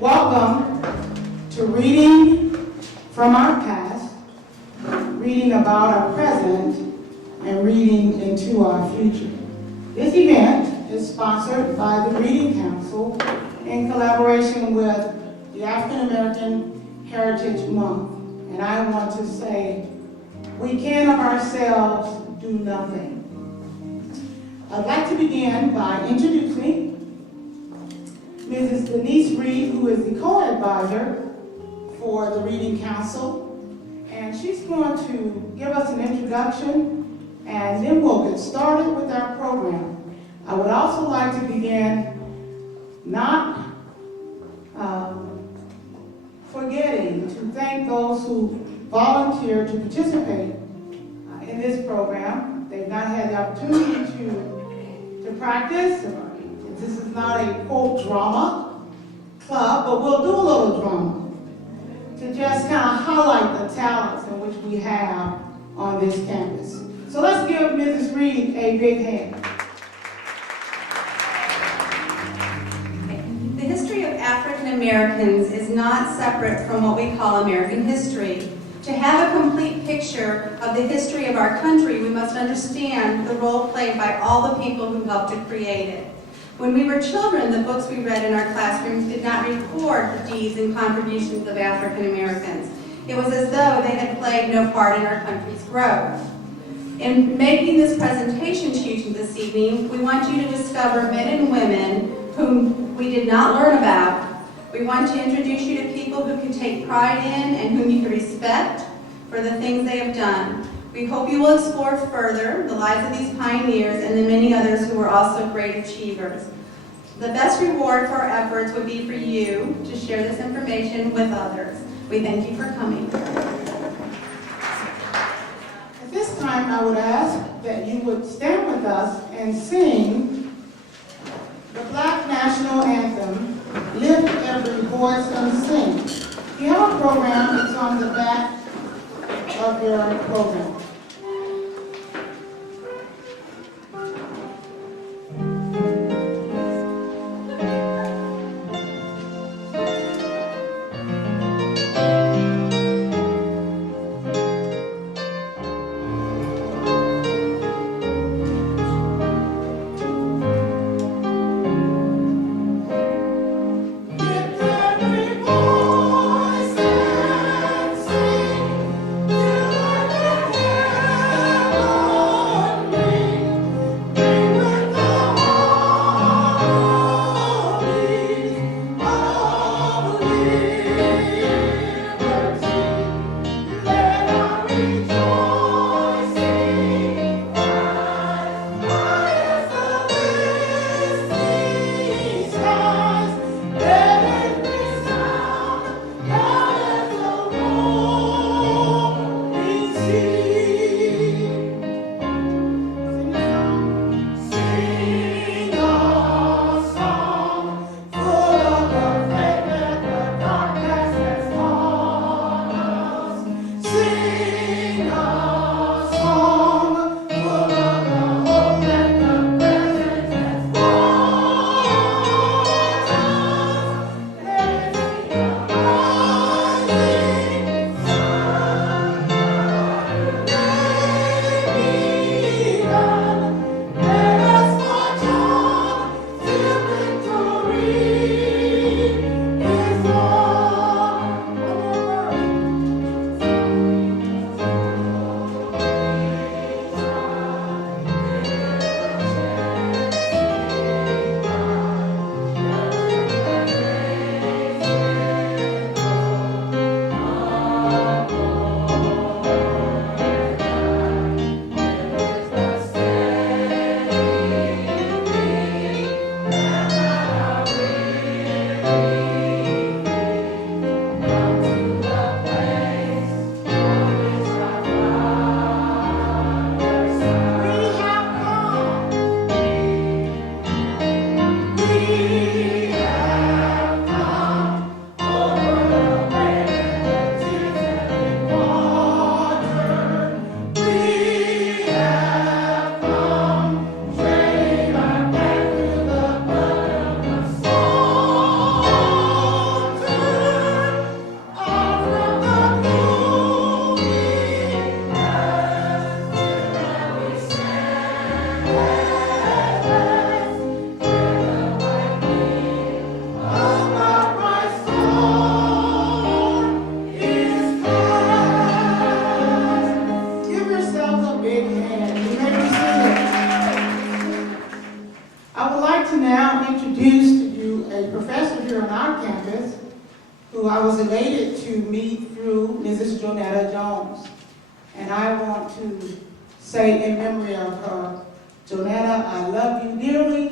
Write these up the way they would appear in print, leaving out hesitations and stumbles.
Welcome to Reading from Our Past, Reading About Our Present, and Reading into Our Future. This event is sponsored by the Reading Council in collaboration with the African American Heritage Month. And I want to say, we can of ourselves do nothing. I'd like to begin by introducing Mrs. Denise Reed, who is the co-advisor for the Reading Council, and she's going to give us an introduction, and then we'll get started with our program. I would also like to begin not forgetting to thank those who volunteered to participate in this program. They've not had the opportunity to practice. This is not a quote drama club, but we'll do a little drama to just kind of highlight the talents in which we have on this campus. So let's give Mrs. Reed a big hand. The history of African Americans is not separate from what we call American history. To have a complete picture of the history of our country, we must understand the role played by all the people who helped to create it. When we were children, the books we read in our classrooms did not record the deeds and contributions of African Americans. It was as though they had played no part in our country's growth. In making this presentation to you this evening, we want you to discover men and women whom we did not learn about. We want to introduce you to people who can take pride in and whom you can respect for the things they have done. We hope you will explore further the lives of these pioneers and the many others who were also great achievers. The best reward for our efforts would be for you to share this information with others. We thank you for coming. At this time, I would ask that you would stand with us and sing the Black National Anthem, Lift Every Voice and Sing. If you have a program, it's on the back of your program. Voice and sing, now introduce to you a professor here on our campus who I was elated to meet through Mrs. Jonetta Jones. And I want to say in memory of her, Jonetta, I love you dearly,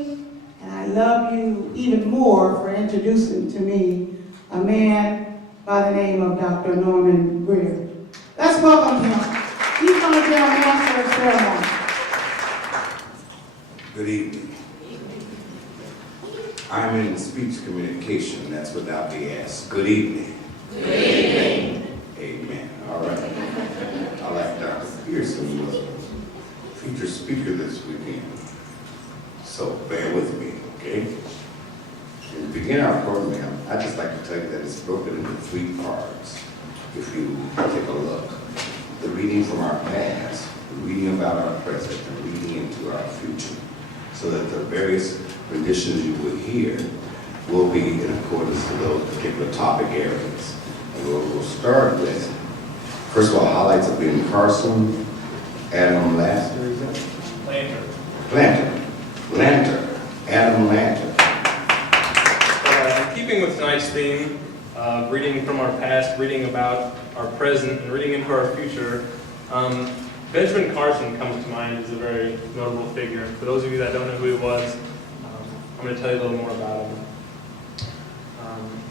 and I love you even more for introducing to me a man by the name of Dr. Norman Greer. Let's welcome him. He's going to be our master of ceremony. Good evening. I'm in speech communication, that's without the S. Good evening. Good evening. Amen. All right. I like Dr. Pearson was a featured speaker this weekend. So bear with me, okay? To begin our program, I'd just like to tell you that it's broken into 3 parts. If you take a look, the reading from our past, the reading about our present, and reading into our future, so that the various renditions you will hear will be in accordance to those particular topic areas. And we'll start with, first of all, highlights of Ben Carson, Adam Laster, is that? Lanter, Adam Lanter. In keeping with tonight's theme, reading from our past, reading about our present, and reading into our future, Benjamin Carson comes to mind as a very notable figure. For those of you that don't know who he was, I'm going to tell you a little more about him.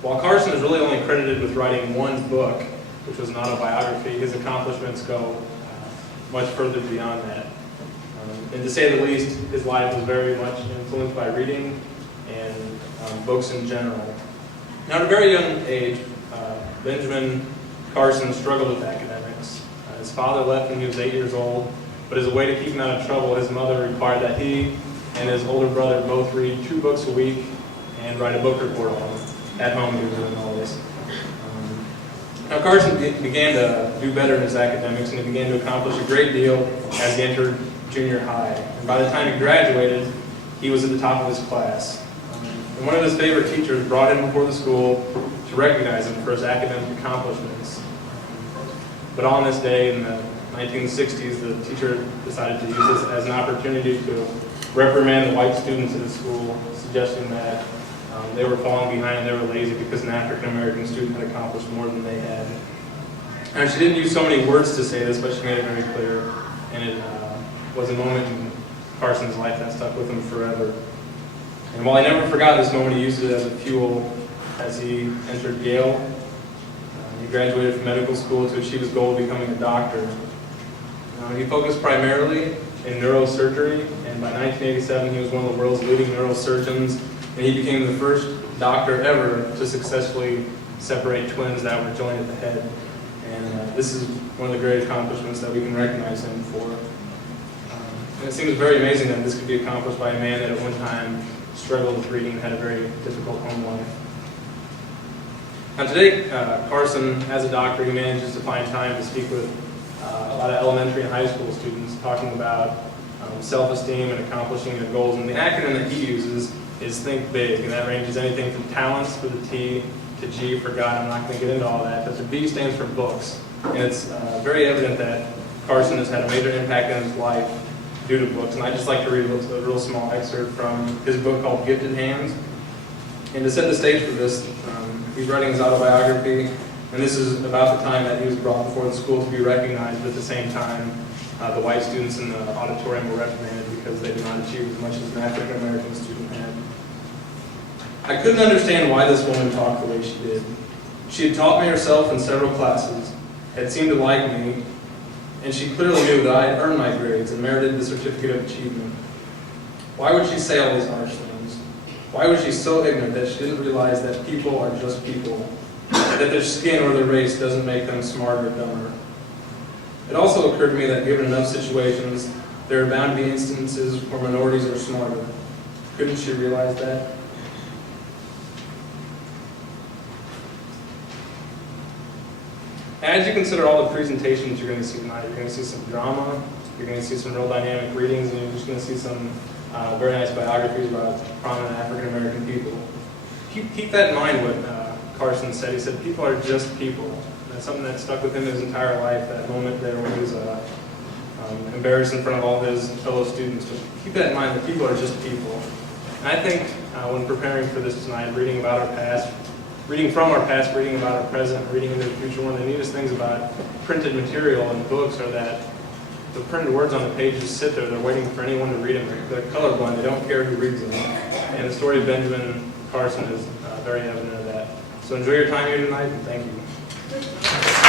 While Carson is really only credited with writing 1 book, which was an autobiography, his accomplishments go much further beyond that. And to say the least, his life was very much influenced by reading and books in general. Now, at a very young age, Benjamin Carson struggled with academics. His father left when he was 8 years old, but as a way to keep him out of trouble, his mother required that he and his older brother both read 2 books a week and write a book report on them. At home, he was doing all this. Now, Carson began to do better in his academics, and he began to accomplish a great deal as he entered junior high. And by the time he graduated, he was at the top of his class. And one of his favorite teachers brought him before the school to recognize him for his academic accomplishments. But on this day in the 1960s, the teacher decided to use this as an opportunity to reprimand the white students at the school, suggesting that they were falling behind and they were lazy because an African-American student had accomplished more than they had. And she didn't use so many words to say this, but she made it very clear. And it was a moment in Carson's life that stuck with him forever. And while he never forgot this moment, he used it as a fuel as he entered Yale. He graduated from medical school to achieve his goal of becoming a doctor. He focused primarily in neurosurgery, and by 1987 he was one of the world's leading neurosurgeons, and he became the first doctor ever to successfully separate twins that were joined at the head. And this is one of the great accomplishments that we can recognize him for. And it seems very amazing that this could be accomplished by a man that at one time struggled with reading and had a very difficult home life. Now today, Carson, as a doctor, he manages to find time to speak with a lot of elementary and high school students, talking about self-esteem and accomplishing their goals. And the acronym that he uses is Think Big, and that ranges anything from talents for the T to G for God. I'm not going to get into all that, but the B stands for books. And it's very evident that Carson has had a major impact in his life due to books. And I'd just like to read a real small excerpt from his book called Gifted Hands. And to set the stage for this, he's writing his autobiography, and this is about the time that he was brought before the school to be recognized, but at the same time, the white students in the auditorium were reprimanded because they did not achieve as much as an African-American student had. I couldn't understand why this woman talked the way she did. She had taught me herself in several classes, had seemed to like me, and she clearly knew that I had earned my grades and merited the certificate of achievement. Why would she say all these harsh things? Why was she so ignorant that she didn't realize that people are just people, that their skin or their race doesn't make them smarter or dumber? It also occurred to me that given enough situations, there are bound to be instances where minorities are smarter. Couldn't she realize that? As you consider all the presentations you're going to see tonight, you're going to see some drama, you're going to see some real dynamic readings, and you're just going to see some very nice biographies about prominent African-American people. Keep that in mind what Carson said. He said, people are just people. That's something that stuck with him his entire life, that moment there when he was embarrassed in front of all his fellow students. But keep that in mind, that people are just people. And I think when preparing for this tonight, reading about our past, reading from our past, reading about our present, reading into the future, one of the neatest things about printed material and books are that the printed words on the pages sit there. They're waiting for anyone to read them. They're colorblind. They don't care who reads them. And the story of Benjamin Carson is very evident of that. So enjoy your time here tonight, and thank you.